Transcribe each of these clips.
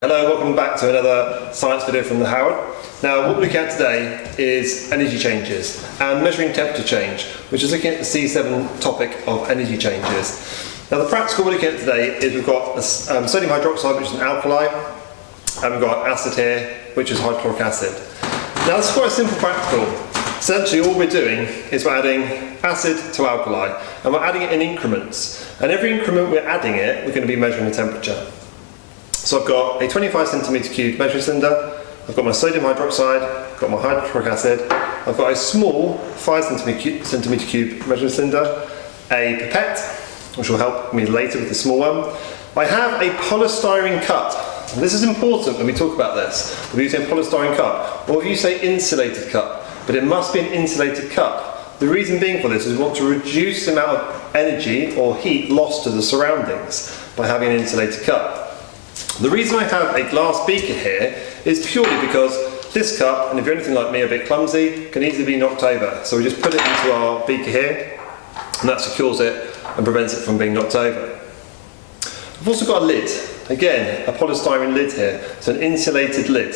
Hello, welcome back to another science video from the Howard. Now what we're looking at today is energy changes and measuring temperature change, which is looking at the C7 topic of energy changes. Now the practical we're looking at today is we've got sodium hydroxide, which is an alkali, and we've got acid here, which is hydrochloric acid. Now this is quite a simple practical. Essentially all we're doing is we're adding acid to alkali, and we're adding it in increments. And every increment we're adding it, we're going to be measuring the temperature. So I've got a 25 centimetre cube measuring cylinder, I've got my sodium hydroxide, I've got my hydrochloric acid, I've got a small 5 centimetre cube measuring cylinder, a pipette, which will help me later with the small one. I have a polystyrene cup. And this is important when we talk about this. We're using a polystyrene cup, or if you say insulated cup, but it must be an insulated cup. The reason being for this is we want to reduce the amount of energy or heat lost to the surroundings by having an insulated cup. The reason I have a glass beaker here is purely because this cup, and if you're anything like me, a bit clumsy, can easily be knocked over. So we just put it into our beaker here, and that secures it and prevents it from being knocked over. I've also got a lid, again, a polystyrene lid here, so an insulated lid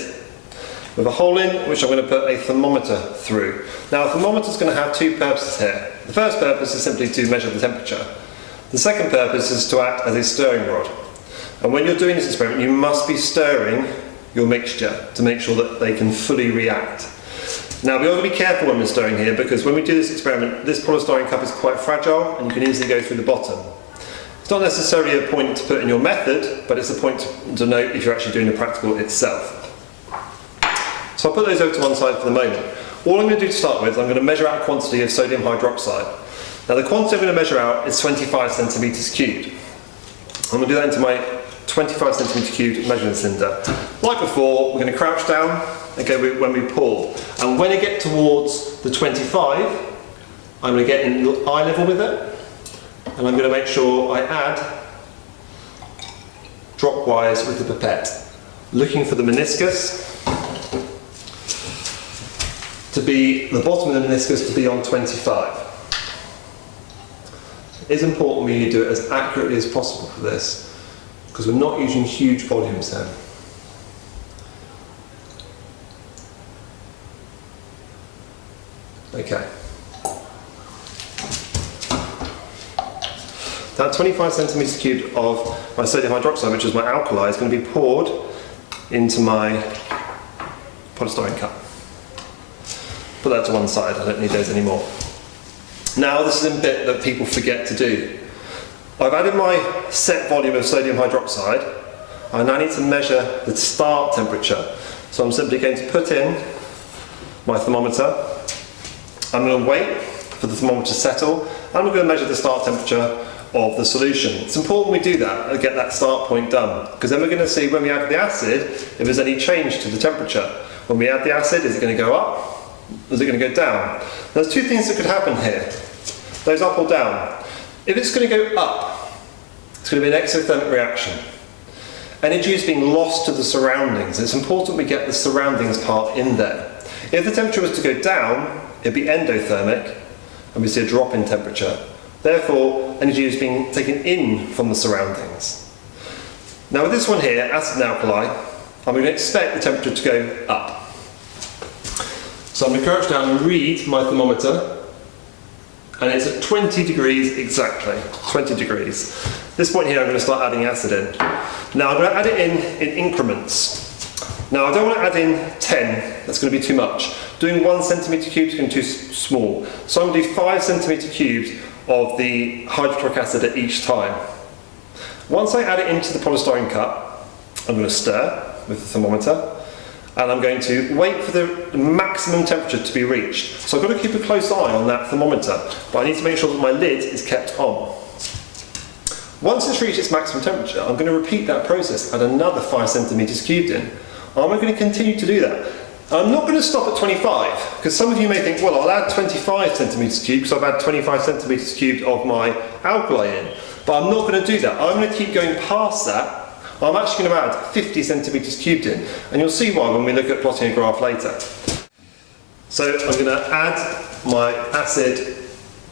with a hole in which I'm going to put a thermometer through. Now a thermometer is going to have two purposes here. The first purpose is simply to measure the temperature. The second purpose is to act as a stirring rod. And when you're doing this experiment, you must be stirring your mixture to make sure that they can fully react. Now we've got to be careful when we're stirring here, because when we do this experiment, this polystyrene cup is quite fragile and you can easily go through the bottom. It's not necessarily a point to put in your method, but it's a point to note if you're actually doing the practical itself. So I'll put those over to one side for the moment. All I'm going to do to start with, I'm going to measure out a quantity of sodium hydroxide. Now the quantity I'm going to measure out is 25 centimetres cubed. I'm going to do that into my 25 centimetre cubed measuring cylinder. Like before, we're going to crouch down again when we pour. And when I get towards the 25, I'm going to get in eye level with it. And I'm going to make sure I add dropwise with the pipette. Looking for the meniscus to be, the bottom of the meniscus to be on 25. It is important we do it as accurately as possible for this, because we're not using huge volumes then. Okay. That 25 centimetres cubed of my sodium hydroxide, which is my alkali, is going to be poured into my polystyrene cup. Put that to one side, I don't need those anymore. Now this is a bit that people forget to do. I've added my set volume of sodium hydroxide. I now need to measure the start temperature. So I'm simply going to put in my thermometer. I'm going to wait for the thermometer to settle, and I'm going to measure the start temperature of the solution. It's important we do that and get that start point done, because then we're going to see when we add the acid if there's any change to the temperature. When we add the acid, is it going to go up? Is it going to go down? There's two things that could happen here. Those up or down. If it's going to go up, it's going to be an exothermic reaction. Energy is being lost to the surroundings. It's important we get the surroundings part in there. If the temperature was to go down, it'd be endothermic, and we see a drop in temperature. Therefore, energy is being taken in from the surroundings. Now with this one here, acid and alkali, I'm going to expect the temperature to go up. So I'm going to crouch down and read my thermometer, and it's at 20 degrees exactly, 20 degrees. This point here I'm going to start adding acid in. Now I'm going to add it in increments. Now I don't want to add in 10, that's going to be too much. Doing 1 centimetre cube is going to be too small. So I'm going to do 5 centimetre cubes of the hydrochloric acid at each time. Once I add it into the polystyrene cup, I'm going to stir with the thermometer, and I'm going to wait for the maximum temperature to be reached. So I've got to keep a close eye on that thermometer, but I need to make sure that my lid is kept on. Once it's reached its maximum temperature, I'm going to repeat that process, add another 5 centimetres cubed in. I'm going to continue to do that. I'm not going to stop at 25, because some of you may think, well, I'll add 25 centimetres cubed because I've had 25 centimetres cubed of my alkali in. But I'm not going to do that. I'm going to keep going past that. I'm actually going to add 50 centimetres cubed in, and you'll see why when we look at plotting a graph later. So I'm going to add my acid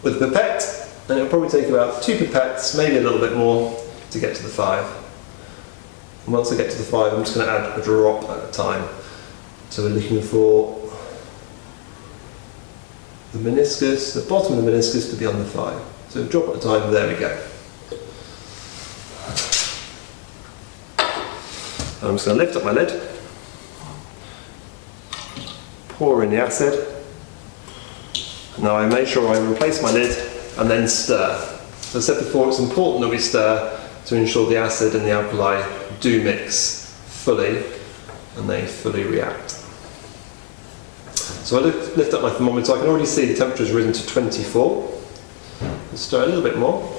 with a pipette, and it'll probably take about 2 pipettes, maybe a little bit more, to get to the 5. And once I get to the 5, I'm just going to add a drop at a time. So we're looking for the meniscus, the bottom of the meniscus to be on the 5. So drop at a time, there we go. I'm just going to lift up my lid, pour in the acid. Now I make sure I replace my lid and then stir. As I said before, it's important that we stir to ensure the acid and the alkali do mix fully and they fully react. So I lift up my thermometer. I can already see the temperature has risen to 24. Let's stir a little bit more.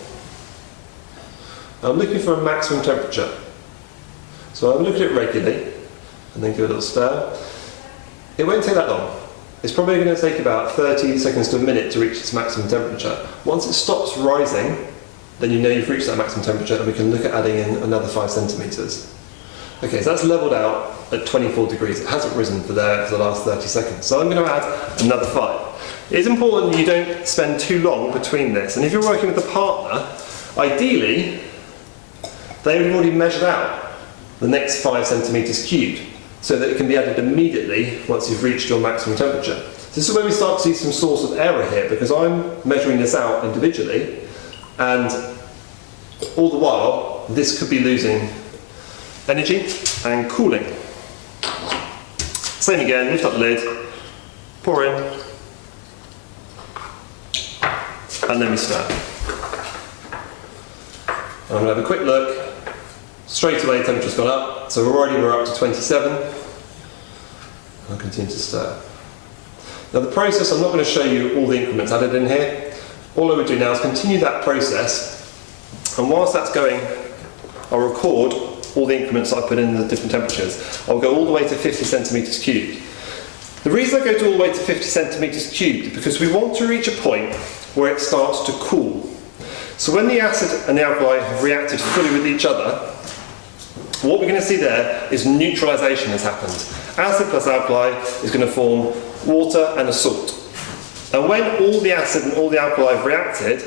I'm looking for a maximum temperature. So I'll look at it regularly and then give it a little stir. It won't take that long. It's probably going to take about 30 seconds to a minute to reach its maximum temperature. Once it stops rising, then you know you've reached that maximum temperature and we can look at adding in another 5 centimetres. Okay, so that's levelled out at 24 degrees. It hasn't risen for the last 30 seconds. So I'm going to add another 5. It is important that you don't spend too long between this. And if you're working with a partner, ideally, they would have already measured out the next 5 centimetres cubed, so that it can be added immediately once you've reached your maximum temperature. This is where we start to see some source of error here, because I'm measuring this out individually, and all the while, this could be losing energy and cooling. Same again, lift up the lid, pour in, and then we stir. And I'm going to have a quick look. Straight away, the temperature's gone up, so we're up to 27. I'll continue to stir. Now the process, I'm not going to show you all the increments added in here. All I would do now is continue that process, and whilst that's going, I'll record all the increments I put in the different temperatures. I'll go all the way to 50 centimetres cubed. The reason I go all the way to 50 centimetres cubed is because we want to reach a point where it starts to cool. So when the acid and the alkali have reacted fully with each other, what we're going to see there is neutralisation has happened. Acid plus alkali is going to form water and a salt. And when all the acid and all the alkali have reacted,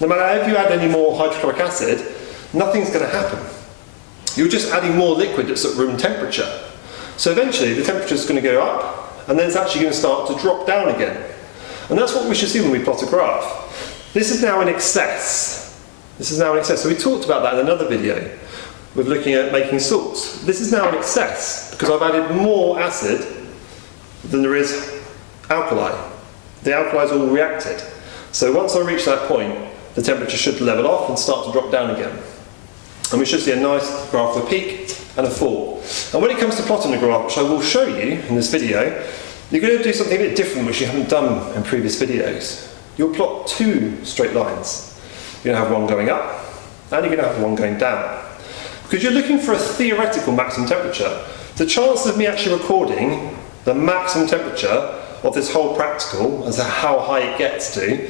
no matter if you add any more hydrochloric acid, nothing's going to happen. You're just adding more liquid that's at room temperature. So eventually the temperature is going to go up, and then it's actually going to start to drop down again. And that's what we should see when we plot a graph. This is now in excess. This is now in excess. So we talked about that in another video with looking at making salts. This is now in excess because I've added more acid than there is alkali. The alkali's all reacted. So once I reach that point, the temperature should level off and start to drop down again. And we should see a nice graph of a peak and a fall. And when it comes to plotting the graph, which I will show you in this video, you're going to do something a bit different which you haven't done in previous videos. You'll plot 2 straight lines. You're going to have one going up, and you're going to have one going down. Because you're looking for a theoretical maximum temperature. The chances of me actually recording the maximum temperature of this whole practical, as to how high it gets to,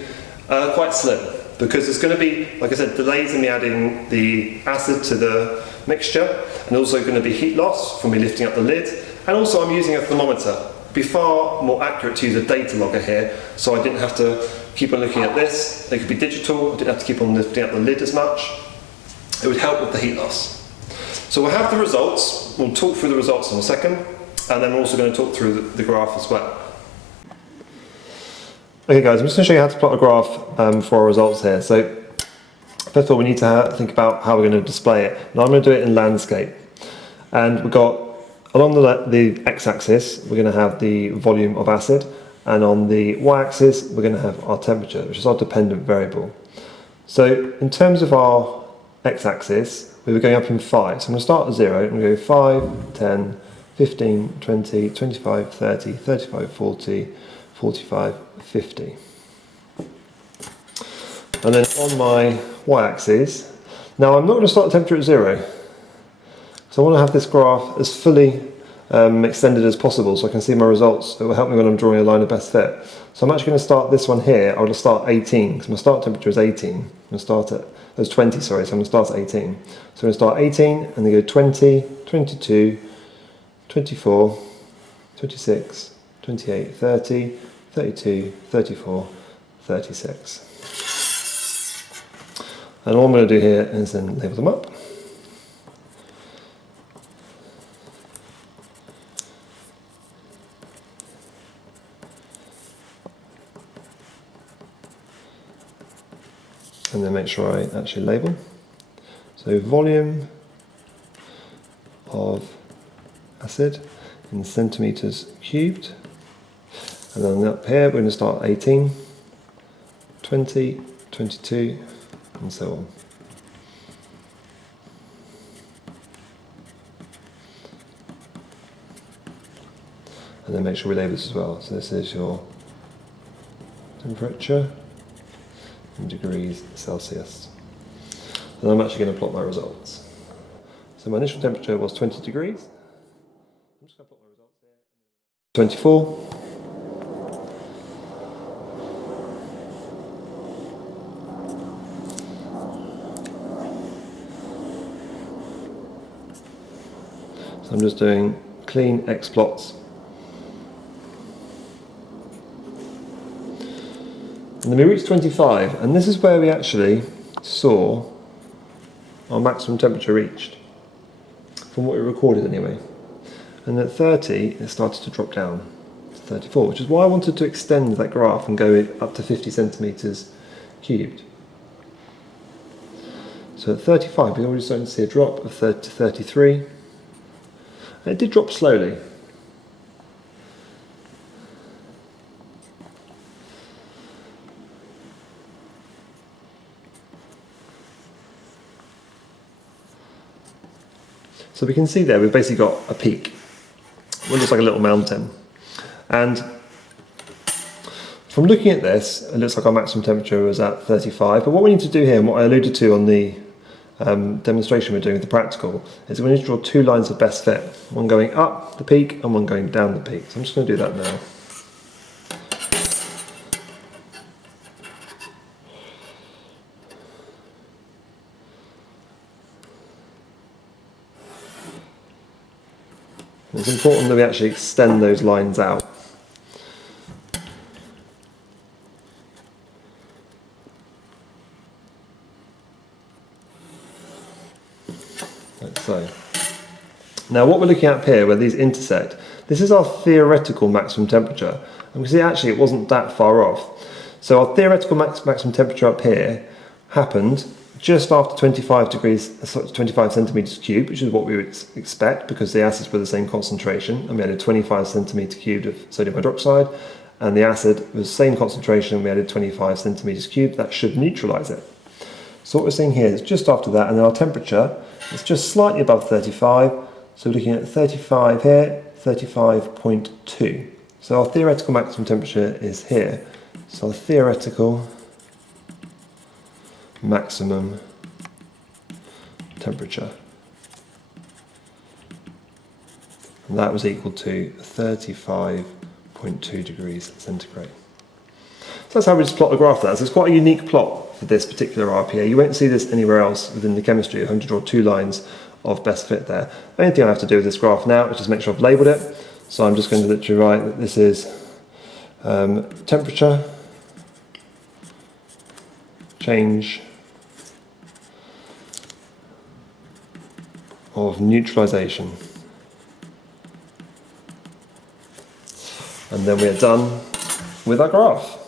are quite slim. Because there's going to be, like I said, delays in me adding the acid to the mixture, and also going to be heat loss from me lifting up the lid, and also I'm using a thermometer. It'd be far more accurate to use a data logger here, so I didn't have to keep on looking at this. It could be digital, I didn't have to keep on lifting up the lid as much. It would help with the heat loss. So we'll have the results, we'll talk through the results in a second, and then we're also going to talk through the graph as well. Okay guys, I'm just going to show you how to plot a graph for our results here. So first of all we need to think about how we're going to display it. Now I'm going to do it in landscape. And we've got, along the x-axis, we're going to have the volume of acid, and on the y-axis we're going to have our temperature, which is our dependent variable. So in terms of our x-axis, we were going up in 5. So I'm going to start at 0 and go 5, 10, 15, 20, 25, 30, 35, 40, 45, 50. And then on my y-axis, now I'm not going to start the temperature at 0. So I want to have this graph as fully extended as possible so I can see my results. It will help me when I'm drawing a line of best fit. So I'm actually going to start this one here. I want to start 18 because my start temperature is 18. I'm going to start at, there's 20, sorry, so I'm going to start at 18. So I'm going to start 18 and then go 20, 22, 24, 26, 28, 30, 32, 34, 36. And all I'm going to do here is then label them up. and then make sure I actually label. So volume of acid in centimetres cubed, and then up here we're going to start 18, 20, 22 and so on. And then make sure we label this as well. So this is your temperature in degrees Celsius. And I'm actually going to plot my results. So my initial temperature was 20 degrees. I'm just going to plot my results here. 24. So I'm just doing clean X plots. And then we reached 25, and this is where we actually saw our maximum temperature reached, from what we recorded anyway. And at 30, it started to drop down to 34, which is why I wanted to extend that graph and go up to 50 centimetres cubed. So at 35, we're already starting to see a drop of 30 to 33. And it did drop slowly. So we can see there we've basically got a peak. It looks like a little mountain. And from looking at this, it looks like our maximum temperature was at 35. But what we need to do here, and what I alluded to on the demonstration we're doing with the practical, is we need to draw two lines of best fit. One going up the peak and one going down the peak. So I'm just going to do that now. It's important that we actually extend those lines out. Like so. Now what we're looking at here, where these intersect, this is our theoretical maximum temperature. And we see actually it wasn't that far off. So our theoretical maximum temperature up here happened just after 25 centimetres cubed, which is what we would expect because the acids were the same concentration, and we added 25 centimetres cubed of sodium hydroxide, and the acid was the same concentration, and we added 25 centimetres cubed. That should neutralise it. So what we're seeing here is just after that, and then our temperature is just slightly above 35, so we're looking at 35 here, 35.2. So our theoretical maximum temperature is here. So our theoretical maximum temperature, and that was equal to 35.2 degrees centigrade. So that's how we just plot the graph there. So it's quite a unique plot for this particular RPA. You won't see this anywhere else within the chemistry. I'm going to draw two lines of best fit there. The only thing I have to do with this graph now is just make sure I've labelled it. So I'm just going to literally write that this is temperature change of neutralisation, and then we're done with our graph.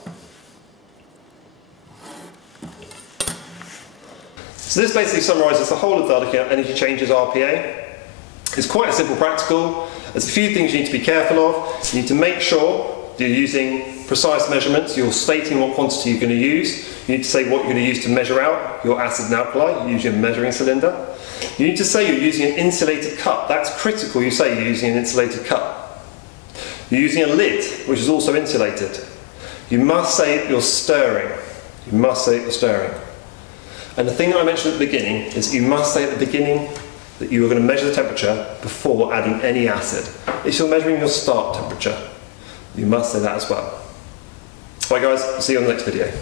So this basically summarises the whole of the Valdicchia energy changes RPA. It's quite a simple practical. There's a few things you need to be careful of. You need to make sure you're using precise measurements. You're stating what quantity you're going to use. You need to say what you're going to use to measure out your acid and alkali. You use your measuring cylinder. You need to say you're using an insulated cup. That's critical. You say you're using an insulated cup. You're using a lid, which is also insulated. You must say you're stirring. You must say you're stirring. And the thing that I mentioned at the beginning is you must say at the beginning that you are going to measure the temperature before adding any acid. If you're measuring your start temperature, you must say that as well. Bye guys, see you on the next video.